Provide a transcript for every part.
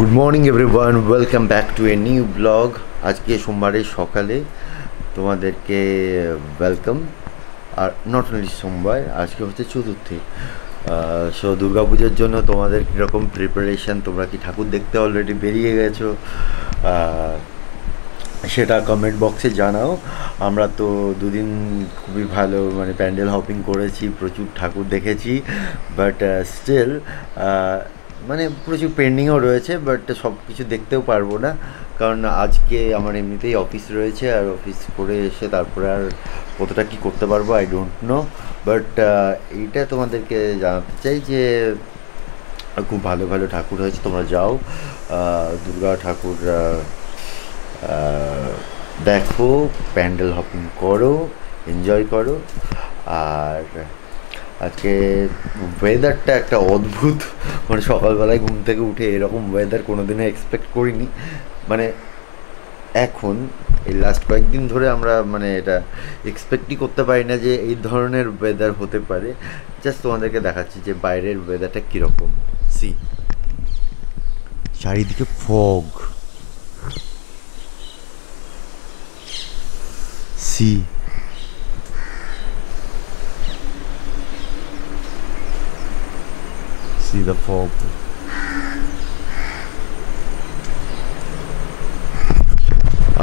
Good morning everyone, welcome back to a new blog. আজকে সোমবারের সকালে তোমাদেরকে ওয়েলকাম। আর নট অনলি সোমবার, আজকে হচ্ছে চতুর্থী। সো দুর্গা পুজোর জন্য তোমাদের কীরকম প্রিপারেশান, তোমরা কি ঠাকুর দেখতে অলরেডি বেরিয়ে গেছো? আহ, সেটা কমেন্ট বক্সে জানাও। আমরা তো দুদিন খুবই ভালো মানে প্যান্ডেল হপিং করেছি, প্রচুর ঠাকুর দেখেছি। বাট স্টিল মানে প্রচুর পেন্ডিংও রয়েছে, বাট সব কিছু দেখতেও পারবো না, কারণ আজকে আমার এমনিতেই অফিস রয়েছে, আর অফিস করে এসে তারপরে আর কতটা কী করতে পারবো আই ডোন্ট নো। বাট এইটা তোমাদেরকে জানাতে চাই যে খুব ভালো ভালো ঠাকুর হয়েছে, তোমরা যাও দুর্গা ঠাকুর দেখো, প্যান্ডেল হপিং করো, এনজয় করো। আর আজকে ওয়েদারটা একটা অদ্ভুত, মানে সকালবেলায় ঘুম থেকে উঠে এরকম ওয়েদার কোনো দিনও এক্সপেক্ট করিনি। মানে এখন এই লাস্ট কয়েকদিন ধরে আমরা মানে এটা এক্সপেক্টই করতে পারি না যে এই ধরনের ওয়েদার হতে পারে। জাস্ট তোমাদেরকে দেখাচ্ছি যে বাইরের ওয়েদারটা কীরকম। সি, চারিদিকে fog, see, see the fog.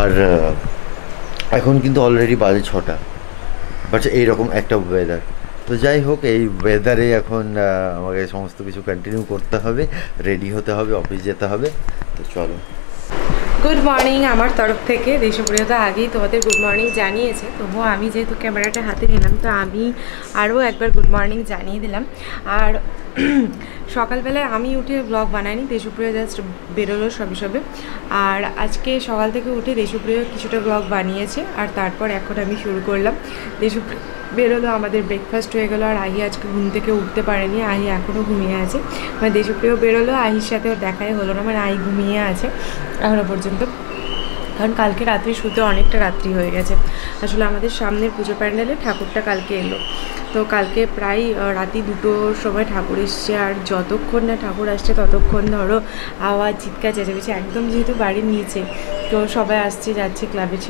আর এখন কিন্তু অলরেডি বাজে 6টা, বাট এইরকম একটা ওয়েদার। তো যাই হোক, এই ওয়েদারে এখন আমাকে সমস্ত কিছু কন্টিনিউ করতে হবে, রেডি হতে হবে, অফিস যেতে হবে। তো চলো। গুড মর্নিং আমার তরফ থেকে। দেশপ্রিয় তো আগেই তোমাদের গুড মর্নিং জানিয়েছে, তবুও আমি যেহেতু ক্যামেরাটা হাতে নিলাম তো আমি আরও একবার গুড মর্নিং জানিয়ে দিলাম। আর সকালবেলায় আমি উঠে ব্লগ বানাইনি, দেশপ্রিয় জাস্ট বেরোলো সবে সবে। আর আজকে সকাল থেকে উঠে দেশপ্রিয় কিছুটা ব্লগ বানিয়েছে, আর তারপর এখন আমি শুরু করলাম। দেশপ্রিয় বেরোলো, আমাদের ব্রেকফাস্ট হয়ে গেলো। আর আহি আজকে ঘুম থেকে উঠতে পারেনি, আহি এখনও ঘুমিয়ে আছে। মানে দেশপ্রিয় বেরোলো, আহির সাথে ওর দেখাই হলো না, মানে আহি ঘুমিয়ে আছে এখনও পর্যন্ত, কারণ কালকে রাত্রি শুতে অনেকটা রাত্রি হয়ে গেছে। আসলে আমাদের সামনের পুজো প্যান্ডেলে ঠাকুরটা কালকে এলো, তো কালকে প্রায় রাতি 2টোর সময় ঠাকুর এসছে। আর যতক্ষণ না ঠাকুর আসছে ততক্ষণ ধরো আওয়াজ, চিৎকার, চেঁচামেচি, একদম যেহেতু বাড়ির নিচে, তো সবাই আসছে যাচ্ছে, ক্লাবের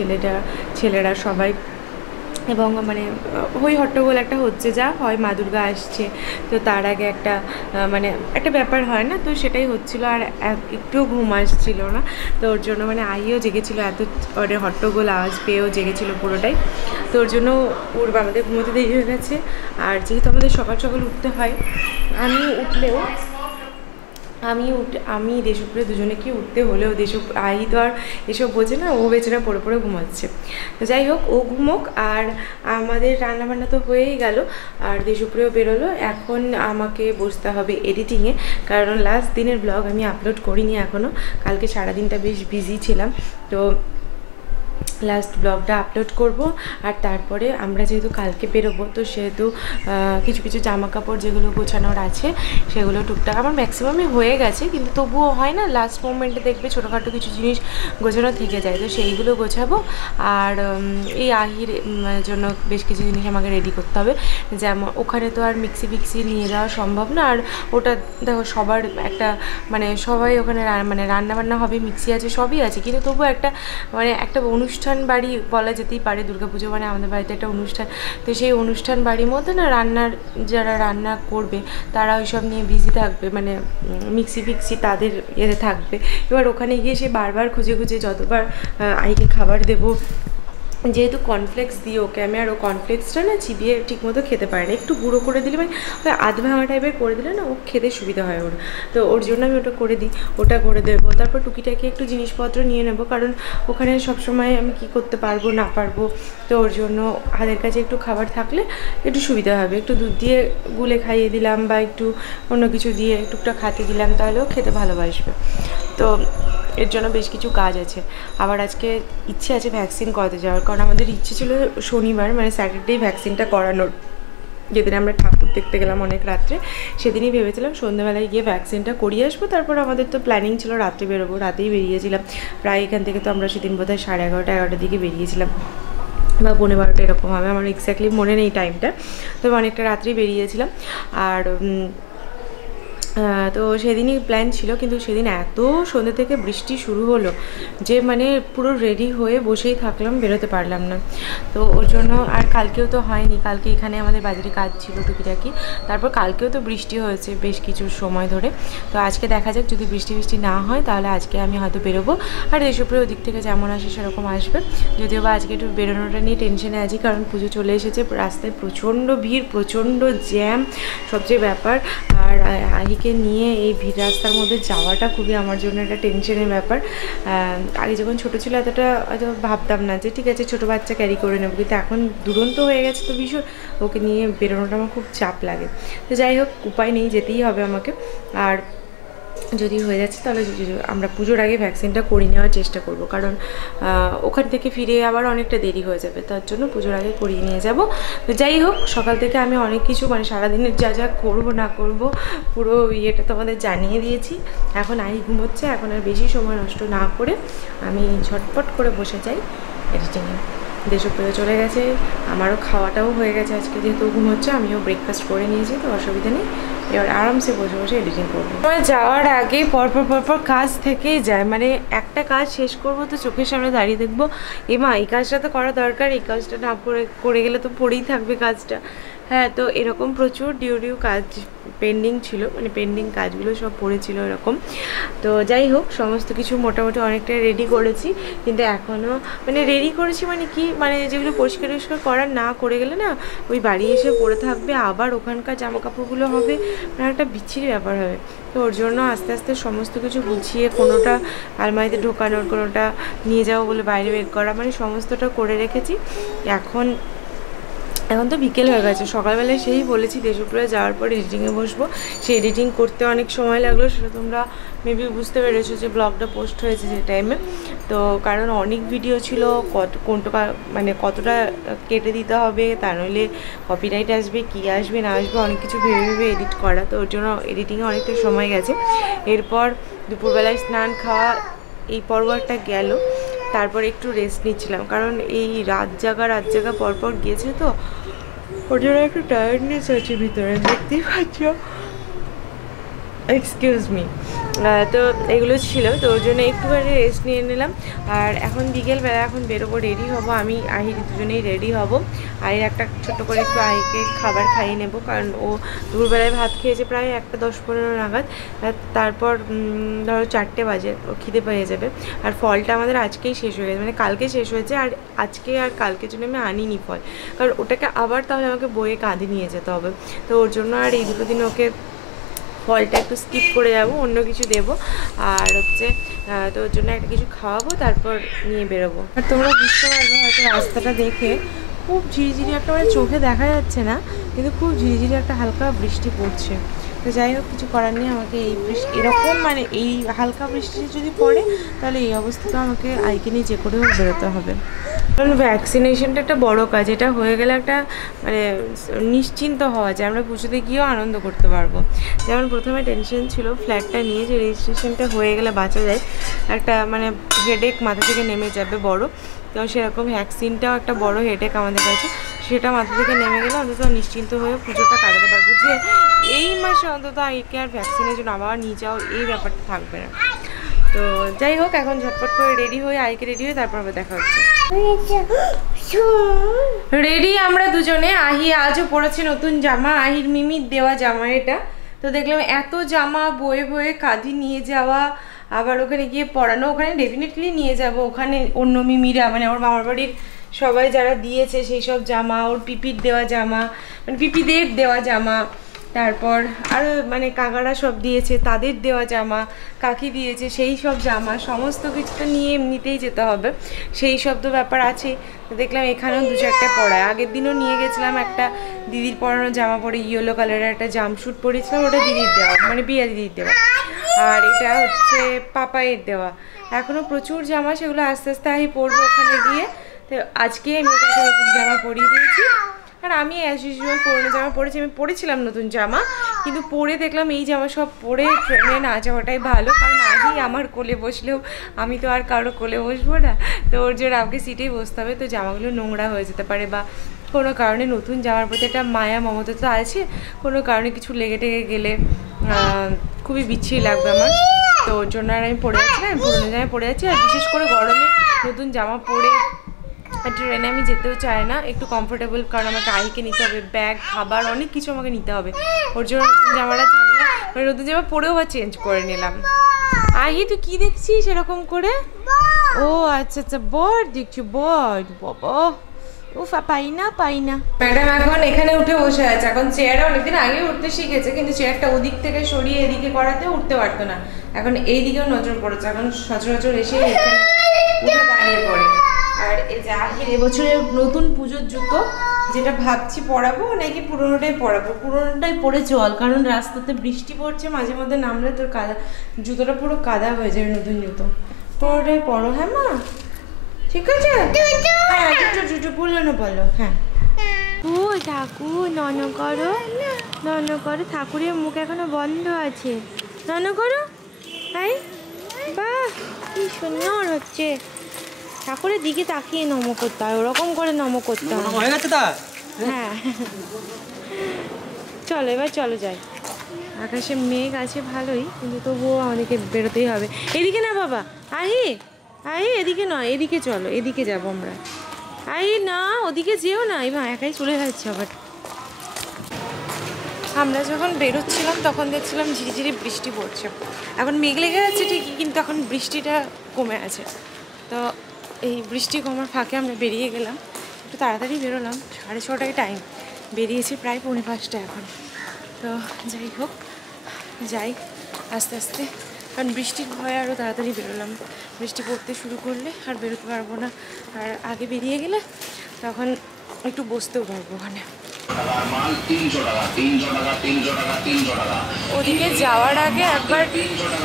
ছেলেরা সবাই, এবং মানে ওই হট্টগোল একটা হচ্ছে, যা হয় মা দুর্গা আসছে, তো তার আগে একটা মানে একটা ব্যাপার হয় না, তো সেটাই হচ্ছিলো। আর একটুও ঘুম আসছিল না, তো ওর জন্য মানে আইও জেগেছিলো, এত মানে হট্টগোল আওয়াজ পেয়েও জেগেছিলো পুরোটাই। তো ওর জন্য ওর আমাদের ঘুমোতে দেরি হয়ে গেছে। আর যেহেতু আমাদের সকাল সকাল উঠতে হয়, আমি দেশপ্রিয় দুজনেকে উঠতে হলেও আহি তো আর এসব বোঝে না, ও বেচারা পড়ে পড়ে ঘুমাচ্ছে। তো যাই হোক, ও ঘুমোক। আর আমাদের রান্নাবান্না তো হয়েই গেল, আর দেশপ্রিয় বেরোলো। এখন আমাকে বসতে হবে এডিটিংয়ে, কারণ লাস্ট দিনের ব্লগ আমি আপলোড করিনি এখনও। কালকে সারাদিনটা বেশ বিজি ছিলাম, তো লাস্ট ব্লগটা আপলোড করব। আর তারপরে আমরা যেহেতু কালকে বেরোবো, তো সেহেতু কিছু কিছু জামা কাপড় যেগুলো গোছানোর আছে সেগুলো টুকটাক আমার ম্যাক্সিমামই হয়ে গেছে, কিন্তু তবুও হয় না, লাস্ট মোমেন্টে দেখবে ছোটোখাটো কিছু জিনিস গোছানো থেকে যায়, তো সেইগুলো গোছাবো। আর এই আহির জন্য বেশ কিছু জিনিস আমাকে রেডি করতে হবে, যেমন ওখানে তো আর মিক্সি নিয়ে যাওয়া সম্ভব না। আর ওটা দেখো সবার একটা মানে সবাই ওখানে মানে রান্নাবান্না হবে, মিক্সি আছে, সবই আছে, কিন্তু তবুও একটা মানে একটা অনুষ্ঠান বাড়ি বলা যেতেই পারে। দুর্গাপুজো মানে আমাদের বাড়িতে একটা অনুষ্ঠান, তো সেই অনুষ্ঠান বাড়ির মধ্যে না যারা রান্না করবে তারা ওইসব নিয়ে বিজি থাকবে, মানে মিক্সি তাদের ইয়েতে থাকবে। এবার ওখানে গিয়ে সে বারবার খুঁজে যতবার আইকে খাবার দেবো, যেহেতু কর্নফ্লেক্স দিই ওকে আমি, আর ও কর্নফ্লেক্সটা না চিবিয়ে ঠিকমতো খেতে পারে না, একটু গুঁড়ো করে দিলে মানে ওই আধ ভাঙা টাইপের করে দিলে না ও খেতে সুবিধা হয় ওর, তো ওর জন্য আমি ওটা করে দিই, ওটা করে দেবো। তারপর টুকিটাকি একটু জিনিসপত্র নিয়ে নেবো, কারণ ওখানে সবসময় আমি কি করতে পারবো না পারবো, তো ওর জন্য হাতের কাছে একটু খাবার থাকলে একটু সুবিধা হবে। একটু দুধ দিয়ে গুলে খাইয়ে দিলাম, বা একটু অন্য কিছু দিয়ে টুকটাক খাতে দিলাম, তাহলেও খেতে ভালোবাসবে। তো এর জন্য বেশ কিছু কাজ আছে। আবার আজকে ইচ্ছে আছে ভ্যাকসিন করাতে যাওয়ার, কারণ আমাদের ইচ্ছে ছিল শনিবার মানে স্যাটারডেই ভ্যাকসিনটা করানোর। যেদিন আমরা ঠাকুর দেখতে গেলাম অনেক রাত্রে, সেদিনই ভেবেছিলাম সন্ধ্যাবেলায় গিয়ে ভ্যাকসিনটা করিয়ে আসবো। তারপর আমাদের তো প্ল্যানিং ছিল রাত্রে বেরোবো, রাতেই বেরিয়েছিলাম প্রায়। এখান থেকে তো আমরা সেদিন বোধহয় 11:30-11টার দিকে বেরিয়েছিলাম, বা 12:30 এরকম হবে, আমার এক্স্যাক্টলি মনে নেই টাইমটা, তবে অনেকটা রাত্রেই বেরিয়েছিলাম। আর তো সেদিনই প্ল্যান ছিল, কিন্তু সেদিন এত সন্ধ্যে থেকে বৃষ্টি শুরু হলো যে মানে পুরো রেডি হয়ে বসেই থাকলাম, বেরোতে পারলাম না। তো ওর জন্য আর কালকেও তো হয়নি, কালকে এখানে আমাদের বাজারে কাজ ছিল টুকিটাকি, তারপর কালকেও তো বৃষ্টি হয়েছে বেশ কিছু সময় ধরে। তো আজকে দেখা যাক, যদি বৃষ্টি না হয় তাহলে আজকে আমি হয়তো বেরোবো। আর দেশপ্রিয় ওদিক থেকে যেমন আসে সেরকম আসবে, যদিও বা আজকে একটু বেরোনোটা নিয়ে টেনশনে আছি, কারণ পুজো চলে এসেছে, রাস্তায় প্রচণ্ড ভিড়, প্রচণ্ড জ্যাম সবচেয়ে ব্যাপার। আর আহিকে নিয়ে এই ভিড় রাস্তার মধ্যে যাওয়াটা খুবই আমার জন্য একটা টেনশনের ব্যাপার। আগে যখন ছোটো ছিল এতটা হয়তো ভাবতাম না যে ঠিক আছে ছোটো বাচ্চা ক্যারি করে নেবো, কিন্তু এখন দুরন্ত হয়ে গেছে তো ভীষণ, ওকে নিয়ে বেরোনোটা আমার খুব চাপ লাগে। তো যাই হোক, উপায় নেই, যেতেই হবে আমাকে। আর যদি হয়ে যাচ্ছে তাহলে আমরা পুজোর আগে ভ্যাকসিনটা করে নেওয়ার চেষ্টা করব, কারণ ওখান থেকে ফিরে আবার অনেকটা দেরি হয়ে যাবে, তার জন্য পুজোর আগে করিয়ে নিয়ে যাব। তো যাই হোক, সকাল থেকে আমি অনেক কিছু মানে সারাদিনের যা যা করবো না করব পুরো ইয়েটা তোমাদের জানিয়ে দিয়েছি। এখন আই ঘুমোচ্ছে, এখন আর বেশি সময় নষ্ট না করে আমি ঝটপট করে বসে যাই এডিটিংয়ে। দেশপ্রিয় চলে গেছে, আমারও খাওয়াটাও হয়ে গেছে আজকে, যেহেতু ঘুমোচ্ছে আমিও ব্রেকফাস্ট করে নিয়েছি, তো অসুবিধা নেই, এবার আরামসে বসে বসে এডিটিং করবো। আমার যাওয়ার আগে পরপর কাজ থেকেই যায়, মানে একটা কাজ শেষ করব তো চোখের সামনে দাঁড়িয়ে দেখবো এমা এই কাজটা তো করা দরকার, এই কাজটা না করে গেলে তো পড়েই থাকবে কাজটা। হ্যাঁ, তো এরকম প্রচুর ডিউ কাজ পেন্ডিং ছিল, মানে পেন্ডিং কাজগুলো সব পড়েছিল এরকম। তো যাই হোক, সমস্ত কিছু মোটামুটি অনেকটাই রেডি করেছি, কিন্তু এখনও মানে রেডি করেছি মানে কি, মানে যেগুলো পরিষ্কার করার না করে গেলে না ওই বাড়ি এসে পড়ে থাকবে, আবার ওখানকার জামা কাপড়গুলো হবে, মানে একটা বিচ্ছিরি ব্যাপার হবে। তো ওর জন্য আস্তে আস্তে সমস্ত কিছু গুছিয়ে, কোনোটা আলমারিতে ঢোকানোর, কোনোটা নিয়ে যাবো বলে বাইরে বের করা, মানে সমস্তটা করে রেখেছি। এখন তো বিকেল হয়ে গেছে, সকালবেলায় সেই বলেছি দেশপ্রিয়া যাওয়ার পর এডিটিংয়ে বসবো। সেই এডিটিং করতে অনেক সময় লাগলো, সেটা তোমরা মেবি বুঝতে পেরেছো যে ব্লগটা পোস্ট হয়েছে যে টাইমে। তো কারণ অনেক ভিডিও ছিল, কোনটা মানে কতটা কেটে দিতে হবে, তা নইলে কপিরাইট আসবে, কি আসবে না আসবে, অনেক কিছু ভেবে এডিট করা, তো ওর জন্য এডিটিংয়ে অনেকটা সময় গেছে। এরপর দুপুরবেলায় স্নান খাওয়া, এই পর্ব একটা গেল, তারপর একটু রেস্ট নিচ্ছিলাম, কারণ এই রাত জাগা পরপর গিয়েছে, তো ওর জন্য একটু টায়ার্ডনেস আছে ভিতরে, দেখতেই পাচ্ছ, এক্সকিউজ মি। তো এগুলো ছিল, তো ওর জন্য একটুখানি রেস্ট নিয়ে নিলাম। আর এখন বিকেলবেলা, এখন বেরোবো, রেডি হব, আমি আহির দুজনেই রেডি হব। আহির একটা ছোট্ট করে একটু আহিকে খাবার খাইয়ে নেব, কারণ ও দুপুরবেলায় ভাত খেয়েছে প্রায় 1:10-15 নাগাদ, তারপর ধরো 4টে বাজে ও খিদে পেয়ে যাবে। আর ফলটা আমাদের আজকেই শেষ হয়ে গেছে, মানে কালকে শেষ হয়েছে, আর আজকে আর কালকের জন্য আমি আনিনি ফল, কারণ ওটাকে আবার তাহলে আমাকে বয়ে কাঁধে নিয়ে যেতে হবে। তো ওর জন্য আর এই দুটো দিন ওকে ফলটা একটু স্কিপ করে যাব, অন্য কিছু দেবো, আর হচ্ছে তো ওর জন্য একটা কিছু খাওয়াবো, তারপর নিয়ে বেরোবো। আর তোমরা বুঝতে পারবে হয়তো রাস্তাটা দেখে, খুব ঝিরিঝিরি একটা, মানে চোখে দেখা যাচ্ছে না, কিন্তু খুব ঝিরিঝিরি একটা হালকা বৃষ্টি পড়ছে। তো যাই হোক, কিছু করার নেই, আমাকে এই বৃষ্টি এরকম, মানে এই হালকা বৃষ্টি যদি পড়ে তাহলে এই অবস্থাতে আমাকে আইকে নিয়ে যে করেও বেরোতে হবে। কারণ ভ্যাকসিনেশনটা একটা বড় কাজ, এটা হয়ে গেলে একটা মানে নিশ্চিন্ত হওয়া যায়, আমরা পুজোতে গিয়েও আনন্দ করতে পারবো। যেমন প্রথমে টেনশন ছিল ফ্ল্যাটটা নিয়ে, যে রেজিস্ট্রেশনটা হয়ে গেলে বাঁচা যায়, একটা মানে হেডেক মাথা থেকে নেমে যাবে বড়, তো সেরকম ভ্যাকসিনটাও একটা বড় হেডেক আমাদের কাছে, সেটা মাথা থেকে নেমে গেলে অন্তত নিশ্চিন্ত হয়ে পুজোটা কাটাতে পারবো, যে এই মাসে অন্তত আইকে আর ভ্যাকসিনের জন্য আবার নিয়ে যাও, এই ব্যাপারটা থাকবে না। তো যাই হোক, এখন ঝটপট করে রেডি হয়ে আইকে রেডি হয়ে তারপর আবার দেখা হচ্ছে। রেডি আমরা দুজনে, আহি আজও পরেছে নতুন জামা, আহির মিমির দেওয়া জামা এটা। তো দেখলাম এত জামা বয়ে বয়ে কাঁধে নিয়ে যাওয়া, আবার ওখানে গিয়ে পরানো, ওখানে ডেফিনেটলি নিয়ে যাব, ওখানে অন্য মিমিরা মানে ওর মামার বাড়ির সবাই যারা দিয়েছে সেই সব জামা, ওর পিপির দেওয়া জামা, মানে পিপিদের দেওয়া জামা, তারপর আরও মানে কাকারা সব দিয়েছে তাদের দেওয়া জামা, কাকি দিয়েছে সেই সব জামা, সমস্ত কিছুটা নিয়ে এমনিতেই যেতে হবে, সেই সব তো ব্যাপার আছে। দেখলাম এখানেও 2-4টা পরায়, আগের দিনও নিয়ে গেছিলাম একটা দিদির পরানো জামা পরে, ইয়েলো কালারের একটা জামশুট পরেছিলাম, ওটা দিদির দেওয়া, মানে বিয়া দিদির দেওয়া, আর এটা হচ্ছে পাপায়ের দেওয়া। এখনও প্রচুর জামা, সেগুলো আস্তে আস্তে আমি পরবো ওখানে গিয়ে। তো আজকে আমি ওকে নতুন জামা পরিয়ে দিয়েছি, আর আমি অ্যাজ ইউজুয়াল পুরোনো জামা পরেছি, আমি পরেছিলাম নতুন জামা, কিন্তু পরে দেখলাম এই জামা সব পরে ট্রেনে না যাওয়াটাই ভালো, কারণ আগেই আমার কোলে বসলেও আমি তো আর কারো কোলে বসবো না, তো ওর জন্য আমাকে সিটেই বসতে হবে, তো জামাগুলো নোংরা হয়ে যেতে পারে বা কোনো কারণে নতুন জামার প্রতি একটা মায়া মমতা তো আছে, কোনো কারণে কিছু লেগে টেগে গেলে খুবই বিচ্ছিরি লাগবে আমার। তো ওর জন্য আর আমি পরে যাচ্ছি না, আমি পুরোনো জামায় পরে যাচ্ছি। আর বিশেষ করে গরমে নতুন জামা পরে ট্রেনে আমি যেতেও চাই না, একটু কমফোর্টেবল, কারণ আমাকে আহিকে নিতে হবে, ব্যাগ খাবার অনেক কিছু আমাকে নিতে হবে। ওর জন্য নতুন জামাটা ঝামেলা, মানে নতুন জামা পরেও বা চেঞ্জ করে নিলাম। আহি তুই কি দেখছিস এরকম করে? ও আচ্ছা আচ্ছা, বড় দেখছি, বড় বাবা, উফ পাই না। ম্যাডাম এখন এখানে উঠে বসে আছে, এখন চেয়ারে অনেকদিন আগে উঠতে শিখেছে, কিন্তু চেয়ারটা ওদিক থেকে সরিয়ে এদিকে করাতে উঠতে পারতো না, এখন এই দিকেও নজর পড়েছে, এখন সচরাচর এসে এখানে উঠে দাঁড়িয়ে পড়ে। আর এই যে আহির এবছরের নতুন পুজোর জুতো, যেটা ভাবছি পরাবো নাকি পুরোনোটাই পরাবো। পুরোনোটাই পরে চল, কারণ রাস্তাতে বৃষ্টি পড়ছে, মাঝে মধ্যে নামলে তোর কাদা, জুতোটা পুরো কাদা হয়ে যাবে। নতুন জুতো পুরোটাই পরো, হ্যাঁ মা, ঠিক আছে? হ্যাঁ জুতো পুরোনো বলো, হ্যাঁ। ও ঠাকুর নন করো, ঠাকুরের মুখ এখনো বন্ধ আছে, নন করো। তাই বাহ, কি সুন্দর হচ্ছে। ঠাকুরের দিকে তাকিয়ে নম করতে হয়, ওরকম করে নম করতে হয়। হ্যাঁ চলো এবার চলো যাই। আকাশে মেঘ আছে ভালোই, কিন্তু তবুও আমাদেরকে বেরোতেই হবে। এদিকে না বাবা, আহি এদিকে নয়, এদিকে চলো, এদিকে যাবো আমরা। আহি না, ওদিকে যেও না, এবার একাই চলে যাচ্ছে আবার। আমরা যখন বেরোচ্ছিলাম তখন দেখছিলাম ঝিরিঝিরি বৃষ্টি পড়ছে, এখন মেঘ লেগে যাচ্ছে ঠিকই, কিন্তু এখন বৃষ্টিটা কমে আছে। তো এই বৃষ্টি কমার ফাঁকে আমরা বেরিয়ে গেলাম, একটু তাড়াতাড়ি বেরোলাম, 6:30টায় টাইম, বেরিয়েছি প্রায় 4:45 এখন। তো যাই হোক, যাই আস্তে আস্তে, কারণ বৃষ্টির ভয়ে আরও তাড়াতাড়ি বেরোলাম। বৃষ্টি পড়তে শুরু করলে আর বেরোতে পারবো না, আর আগে বেরিয়ে গেলে তখন একটু বসতেও পারবো ওখানে। ওদিকে যাওয়ার আগে একবার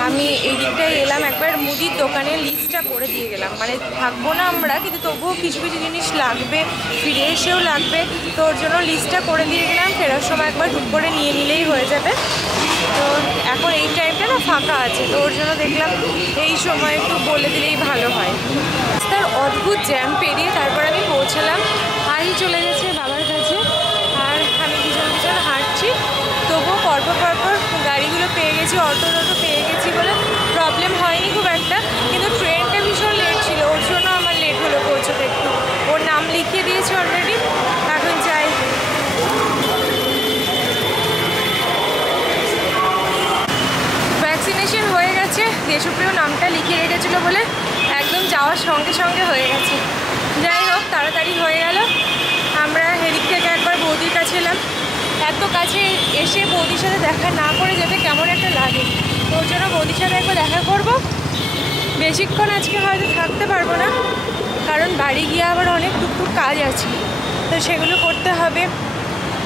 আমি এই দিকটায় এলাম, একবার মুদির দোকানের লিস্টটা করে দিয়ে গেলাম, মানে থাকবো না আমরা, কিন্তু তবুও কিছু কিছু জিনিস লাগবে, ফিরে এসেও লাগবে, তো ওর জন্য লিস্টটা করে দিয়ে গেলাম। ফেরার সময় একবার টুক করে নিয়ে নিলেই হয়ে যাবে। তো এখন এই টাইমটা না ফাঁকা আছে, তো ওর জন্য দেখলাম এই সময় একটু বলে দিলেই ভালো হয়। তার অদ্ভুত জ্যাম পেরিয়ে তারপর আমি পৌঁছালাম, আই চলে গেছে বাবার কাছে, আর আমি পিছন হাঁটছি। তবুও পরপর গাড়িগুলো পেয়ে গেছি, অটো পেয়ে গেছি বলে প্রবলেম হয়নি খুব একটা, কিন্তু ট্রেনটা ভীষণ লেট ছিল, ওর জন্য আমার লেট হলো পৌঁছতে একটু। ওর নাম লিখিয়ে দিয়েছে অলরেডি, এখন যাই। ভ্যাকসিনেশন হয়ে গেছে, দেশপ্রিয় নামটা লিখিয়ে রেখেছিলো বলে একদম যাওয়ার সঙ্গে সঙ্গে হয়ে গেছে। যাই হোক, তাড়াতাড়ি হয়ে গেল। আমরা হেদিক থেকে একবার বৌদির কাছে এলাম, এত কাছে এসে বৌদির সাথে দেখা না করে যেতে কেমন একটা লাগে, ওর জন্য বৌদির সাথে একবার দেখা করব। বেশিক্ষণ আজকে হয়তো থাকতে পারবো না, কারণ বাড়ি গিয়ে আবার অনেক টুকটুক কাজ আছে, তো সেগুলো করতে হবে।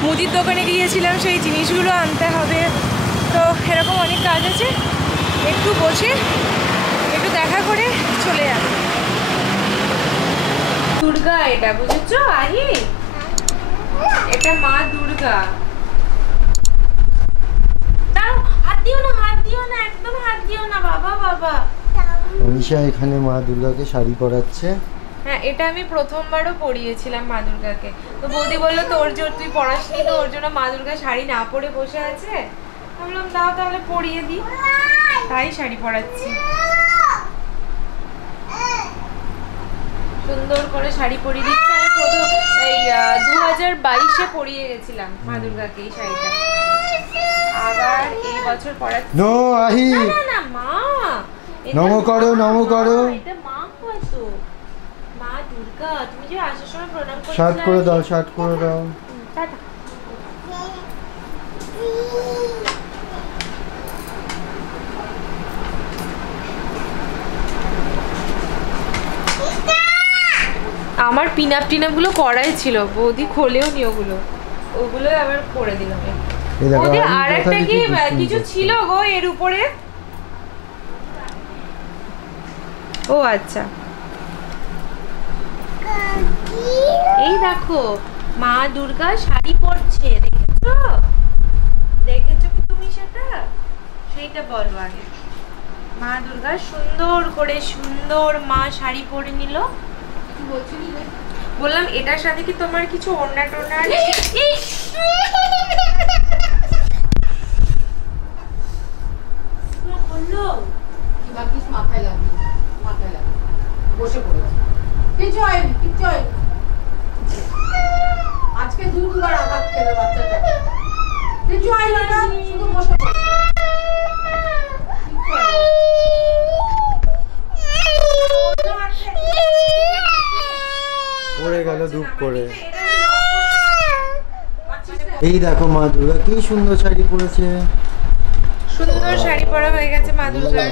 মুদির দোকানে গিয়েছিলাম, সেই জিনিসগুলো আনতে হবে, তো এরকম অনেক কাজ আছে। একটু বসে একটু দেখা করে চলে যাবে। দুর্গা, এটা বুঝেছো আহি? এটা মা দুর্গা। হাত দিও না, একদম হাত দিও না বাবা। মনীষা এখানে মা দুর্গাকে শাড়ি পরাচ্ছে। হ্যাঁ, এটা আমি প্রথমবারও পরিয়েছিলাম মা দুর্গাকে, তো বৌদি বললো তোর জন্য, তুই পড়াসনি তো ওর জন্য মা দুর্গা শাড়ি না পরে বসে আছে। বললাম দাও তাহলে পরিয়ে দিই, তাই শাড়ি পরাচ্ছি। সুন্দর করে শাড়ি পরিয়ে দিচ্ছে। আমি প্রথম এই 2022-এ পরিয়ে গেছিলাম মা দুর্গাকে এই শাড়িটা, আবার এই বছর পরাচ্ছি। নো আহি, না মা, নমো করো। এটা মা কইতো, মা দুর্গা। তুমি যে আসার সময় প্রণাম করছিলে, শার্ট করে দাও। টাটা। আমার পিনাপ টিনাপগুলো করাই ছিল, বৌদি খোলেও নি ওগুলো আবার করে দিলাম। বৌদি আর একটা কি কিছু ছিল গো এর উপরে? ও আচ্ছা, এই দেখো মা দুর্গা শাড়ি পরছে, দেখেছো কি তুমি? সেইটা বলো আগে। মা দুর্গা সুন্দর মা শাড়ি পরে নিল। বললাম এটার সাথে কি তোমার কিছু ওড়না টোড়না মাথায় লাগবে বসে পড়েছে কিছু হয়নি কিছু হয়নি আজকে দুবার আঘাত খেলো বাচ্চাটা কিছু হয়নি না শুধু বসে পড়েছে পড়ে গেল ধূপ করে। এই দেখো মা দুর্গা কি সুন্দর শাড়ি পরেছে। সুন্দর শাড়ি পরা হয়ে গেছে মা দুর্গার।